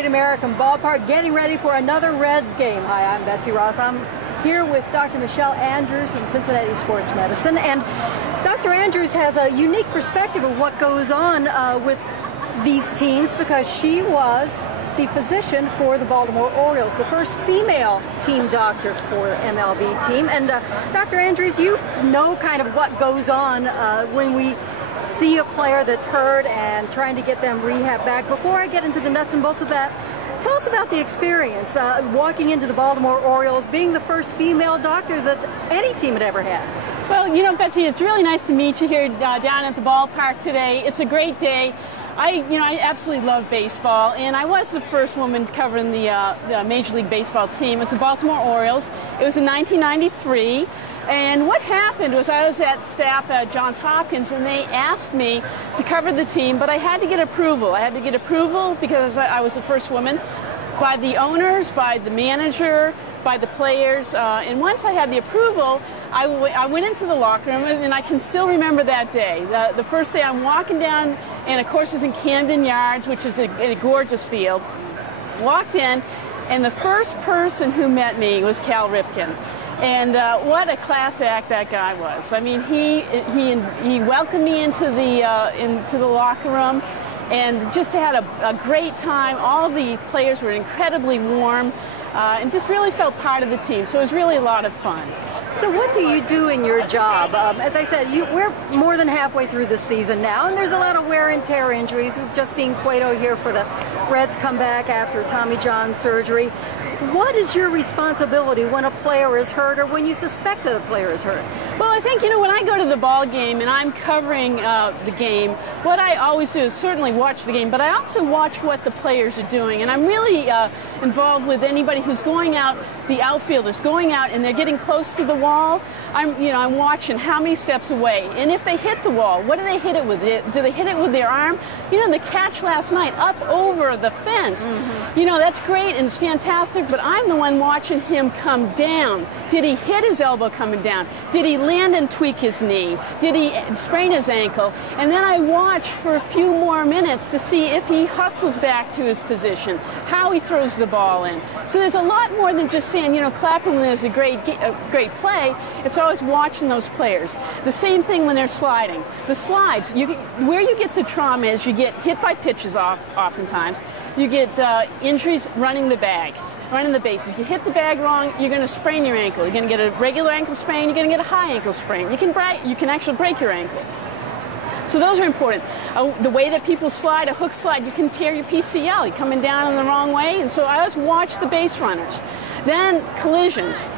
Great American Ballpark, getting ready for another Reds game. Hi, I'm Betsy Ross. I'm here with Dr. Michelle Andrews from Cincinnati Sports Medicine. And Dr. Andrews has a unique perspective of what goes on with these teams because she was the physician for the Baltimore Orioles, the first female team doctor for the MLB team. And Dr. Andrews, you know kind of what goes on when we see a player that's hurt and trying to get them rehab back. Before I get into the nuts and bolts of that, tell us about the experience walking into the Baltimore Orioles, being the first female doctor that any team had ever had. Well, you know, Betsy, it's really nice to meet you here down at the ballpark today. It's a great day. I absolutely love baseball, and I was the first woman covering the Major League Baseball team. It was the Baltimore Orioles. It was in 1993. And what happened was I was at staff at Johns Hopkins, and they asked me to cover the team, but I had to get approval. I had to get approval because I was the first woman by the owners, by the manager, by the players. And once I had the approval, I went into the locker room, and I can still remember that day. The first day I'm walking down, and of course it's in Camden Yards, which is a gorgeous field. Walked in, and the first person who met me was Cal Ripken. And what a class act that guy was. I mean, he welcomed me into the locker room and just had a great time. All the players were incredibly warm and just really felt part of the team. So it was really a lot of fun. So what do you do in your job? As I said, we're more than halfway through the season now, and there's a lot of wear and tear injuries. We've just seen Cueto here for the Reds come back after Tommy John surgery. What is your responsibility when a player is hurt or when you suspect that a player is hurt? Well, I think, when I go to the ball game and I'm covering the game, what I always do is certainly watch the game, but I also watch what the players are doing. And I'm really involved with anybody who's going out, the outfielders going out and they're getting close to the wall. I'm watching how many steps away. And if they hit the wall, what do they hit it with? Do they hit it with their arm? The catch last night up over the fence. Mm-hmm. That's great and it's fantastic, but I'm the one watching him come down. Did he hit his elbow coming down? Did he land and tweak his knee? Did he sprain his ankle? And then I watch for a few more minutes to see if he hustles back to his position, how he throws the ball in. So there's a lot more than just saying, clapping when there's a great play. It's always watching those players. The same thing when they're sliding. The slides, where you get the trauma is you get hit by pitches oftentimes. You get injuries running the bases. You hit the bag wrong, you're going to sprain your ankle. You're going to get a regular ankle sprain, you're going to get a high ankle sprain. You can actually break your ankle. So those are important. The way that people slide, a hook slide, you can tear your PCL. You're coming down in the wrong way. And so I always watch the base runners. Then collisions.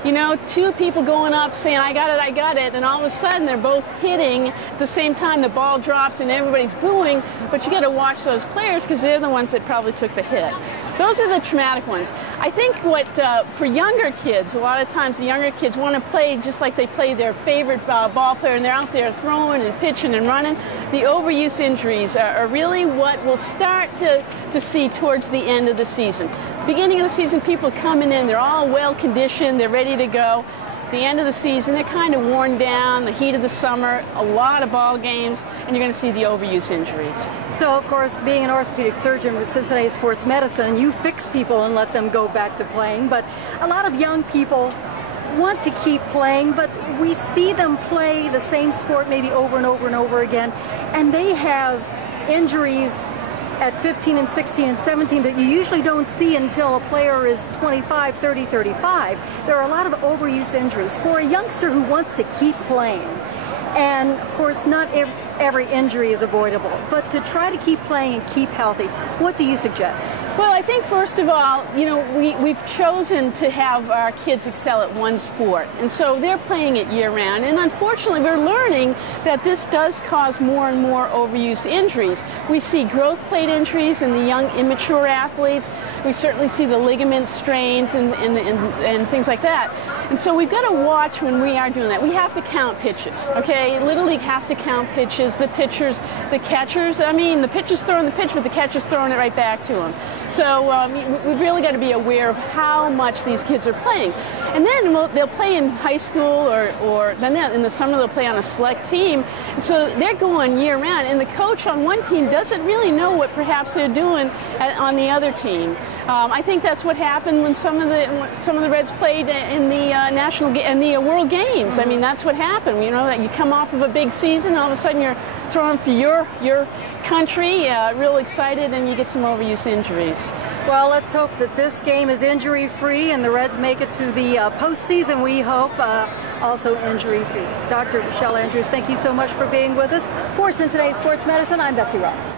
Two people going up saying, I got it, and all of a sudden they're both hitting at the same time. The ball drops and everybody's booing, but you got to watch those players because they're the ones that probably took the hit. Those are the traumatic ones. I think for younger kids, a lot of times the younger kids want to play just like they play their favorite ball player, and they're out there throwing and pitching and running. The overuse injuries are really what we'll start to see towards the end of the season. Beginning of the season, people coming in, they're all well conditioned, they're ready to go. The end of the season, they're kind of worn down, the heat of the summer, a lot of ball games, and you're going to see the overuse injuries. So, of course, being an orthopedic surgeon with Cincinnati Sports Medicine, you fix people and let them go back to playing, but a lot of young people want to keep playing, but we see them play the same sport maybe over and over and over again, and they have injuries at 15 and 16 and 17 that you usually don't see until a player is 25, 30, 35. There are a lot of overuse injuries for a youngster who wants to keep playing. And of course, not every injury is avoidable, but to try to keep playing and keep healthy, what do you suggest? Well, I think first of all, we've chosen to have our kids excel at one sport, and so they're playing it year-round. And unfortunately, we're learning that this does cause more and more overuse injuries. We see growth plate injuries in the young, immature athletes. We certainly see the ligament strains and things like that. And so we've got to watch when we are doing that. We have to count pitches, okay? Little League has to count pitches, the pitchers, the catchers. The pitcher's throwing the pitch, but the catcher's throwing it right back to him. So we've really got to be aware of how much these kids are playing. And then they'll play in high school, or then in the summer they'll play on a select team. And so they're going year round. And the coach on one team doesn't really know what perhaps they're doing on the other team. I think that's what happened when some of the Reds played in the World Games. I mean, that's what happened. You know, that you come off of a big season, all of a sudden you're throwing for your country, real excited, and you get some overuse injuries. Well, let's hope that this game is injury-free and the Reds make it to the postseason, we hope, also injury-free. Dr. Michelle Andrews, thank you so much for being with us. For Cincinnati Sports Medicine, I'm Betsy Ross.